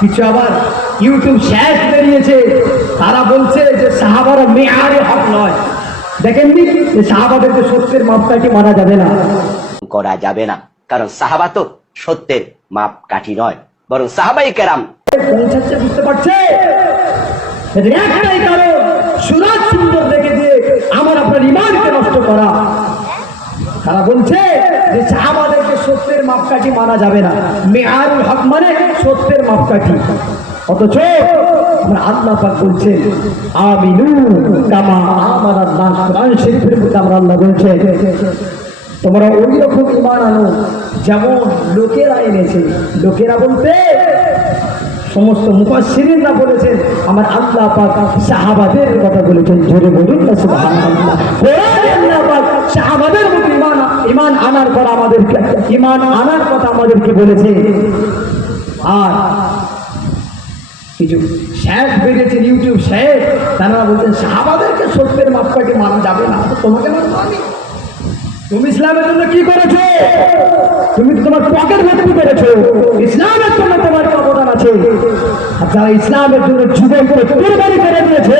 কিছু আবার ইউটিউব শেষ বেরিয়েছে। তারা বলছে যে সাহাবারা মেয়ারে হক নয়। দেখেননি? যে সাহাবাদেরকে সত্যের মাপকাঠি মানা যাবে না। করা যাবে না। কারণ সাহাবা তো সত্যের মাপ কাঠি নয়। বরং সাহাবাই কেরাম। পৌঁছাচ্ছে বুঝতে পারছে? একটাই কারণ সুরাজ সুন্দর দেখে দিয়ে আমার আপনার ইমানকে নষ্ট করা। তারা বলছে যে সাহাবাদেরকে সত্যের মাপকাঠি মানা যাবে না। মেয়ারুল হক মানে সত্যের মাপকাঠি। অথচ আল্লাহ পাক বলছেন, আমিনু কামা আমার আল্লাহ কোরআন শরীফের মধ্যে আমরা আল্লাহ তোমরা ওই রকম ইমান আনো, যেমন লোকেরা এনেছে। লোকেরা বলতে, সমস্ত মুফাসসিরিনরা বলেছেন আমার আল্লাহ পাক সাহাবাদের কথা বলেছেন। জোরে বলুন না ইমান আনার পর আমাদেরকে, ইমান আনার কথা আমাদেরকে বলেছে। আর কিছু শেখ বেরিয়েছেন ইউটিউব শেখ তারা বলছেন সাহাবাদেরকে সত্যের মাপকাঠি মানা যাবে না। তোমাকে মানবো আমি তুমি ইসলামের জন্য কি করেছ? তুমি তোমার পকেট ভর্তি করেছ। ইসলামের জন্য তোমার অবদান আছে। আর যারা ইসলামের জন্য জীবনকে কুরবানি করে দিয়েছে,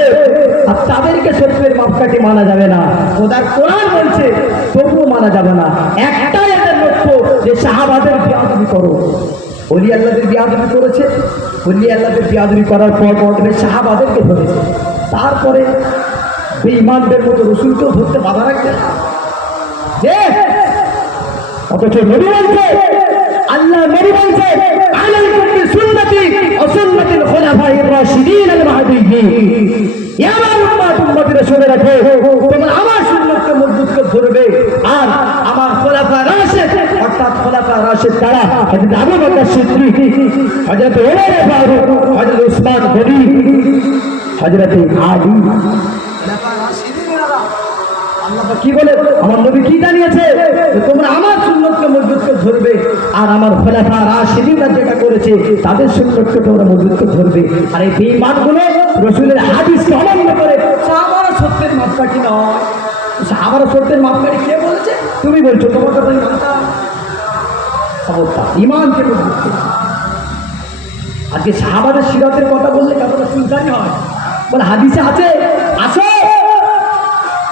আর তাদেরকে সত্যের মাপকাঠি মানা যাবে না। ওদের কোরআন বলছে, তবুও মানা যাবে না। একটাই এদের লক্ষ্য, যে সাহাবাদের বিয়াদবি করো। অলি আল্লাহদের বিয়াদবি করেছে। অলি আল্লাহদের বিয়াদবি করার পর পর সাহাবাদেরকে ধরেছে। তারপরে বেঈমানদের মতো রসুলকেও ধরতে বাধা রাখবে যে অথচ নবী বলছে, আল্লাহ নবী বলছে আমার উম্মত উম্মতিরা শুনে রাখো তোমরা আমার সুন্নাতকে মজবুত করে ধরবে আর আমার খোলাফা রাশিদ অর্থাৎ খোলাফা রাশিদ কারা আবু বকর সিদ্দিক, হযরত ওমর ফারুক, হযরত উসমান গনি, হযরত আলী। কি বলে? আমার নবী কি জানিয়েছে? তোমরা আমার সুন্নতকে মজবুত করে ধরবে আর আমার খোলাফা রাশিদিনরা যেটা করেছে, তাদের সুন্নতকে তোমরা মজবুত করে ধরবে। আর এই বেঈমানগুলো রসুলের হাদিসকে অমান্য করে সাহাবারা সত্যের মাপকাঠি নয়। সাহাবারা সত্যের মাপকাঠি কে বলেছে? তুমি বলছো, তোমার কথা খবরদার ইমানকে মজবুত করতে আজকে সাহাবাদের সিরাতের কথা বললে কতটা সুলতানি হয়। বলে, হাদিসে আছে? আছে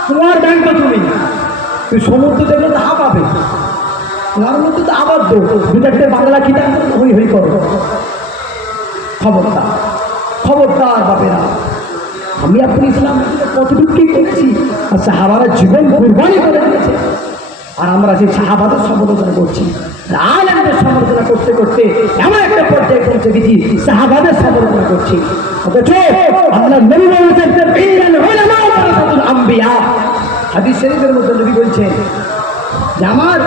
তোমার ব্যাংক তুমি। তুই সমুদ্র দেখলে তো হাঁপাবে তোমার মধ্যে তো আবদ্ধ। দু চারটে বাংলা কিতাব হই হই করো। খবরদার। খবরদার, বাপেরা। আমি আপনি ইসলাম কতটুকু করেছি? আর সাহাবারা জীবন কুরবানি করে দিয়েছে। আর আমরা সেই সাহাবাদের সমালোচনা করছি আলেমদের সমালোচনা করতে করতে এমন একটা পর্যায়ে পৌঁছে গেছি, সাহাবাদের সমালোচনা করছি। বলছেন যে, আমার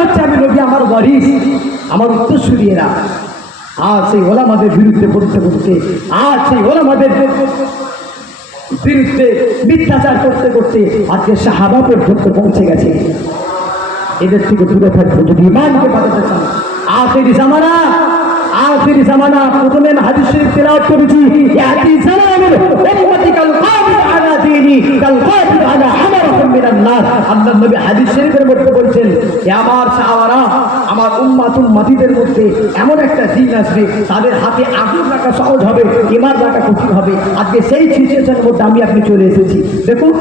হচ্ছে আমি আমার আমার আর সেই বিরুদ্ধে বলতে বলতে, আর সেই ওলামাদের বিরুদ্ধে মিথ্যাচার করতে করতে আজকে সাহাবা পর্যন্ত পৌঁছে গেছে। এদের থেকে দূরে থাকব, যদি ইমানকে বাঁচাতে চান। আখেরি জামানা আখেরি জামানা, প্রথমে হাদিস শরীফ তেলাওয়াত করেছি। ইয়াতি জামানুল উম্মতি কাল কাবিদ আলা দীনি, কাল কাবিদ আলা আল্লাহ নবী হাদিস শরীফের মধ্যে বলছেন আমার সাহাবারা, আমার উম্মাত উম্মাতিদের মধ্যে এমন একটা দিন আসবে, তাদের হাতে আগুন রাখা সহজ হবে ইমান রাখা কঠিন হবে। আজকে সেই সিচুয়েশনের মধ্যে আমি আপনি চলে এসেছি। দেখুন,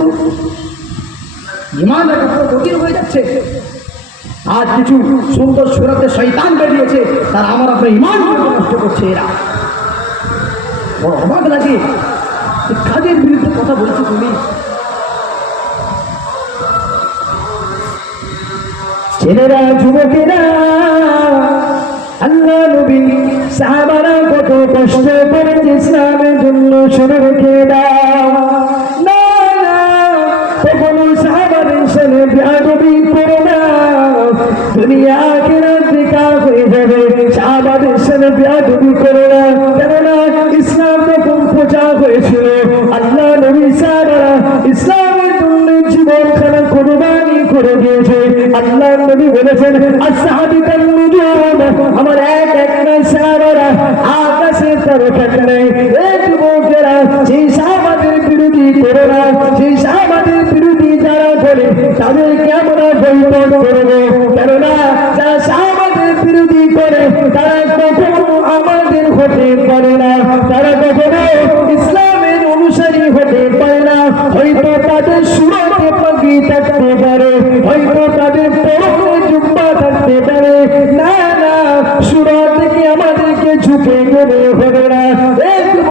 ইমান কঠিন হয়ে যাচ্ছে। আজ কিছু সুন্দর সুরতে শৈতান বেরিয়েছে, তার আমার আপনার ইমান নষ্ট করছে এরা। বড় অবাক লাগে। যে কাদের বিরুদ্ধে কথা বলছো তুমি? ছেলেরা, যুবকেরা, আল্লাহ নবী, সাহাবারা কত কষ্ট করে ইসলামের জন্য শুনে রেখে দাও। না না, কখনো সাহাবাদের সাথে বিয়াদবি করো না। দুনিয়া কেরাত বেকার হয়ে যাবে। সাহাবাদের সাথে বিয়াদবি করো করে দিয়েছে। আল্লাহ নবী বলেছেন আসাহাবিকাল নুজুম আমার এক এক সাহাবারা আকাশে তারকা নেই এই যুবকেরা, সেই সাহাবাদের বিরোধী করে না। সেই সাহাবাদের বিরোধী যারা করে তাদেরকে আমরা বৈঠক করব। কেননা, যারা সাহাবাদের বিরোধী করে, তারা কখনো হতে পারে হয়তো তাদের পরনে জুব্বা থাকতে পারে না না সুরা থেকে আমাদেরকে ঝুঁকে গেলে হবে না এ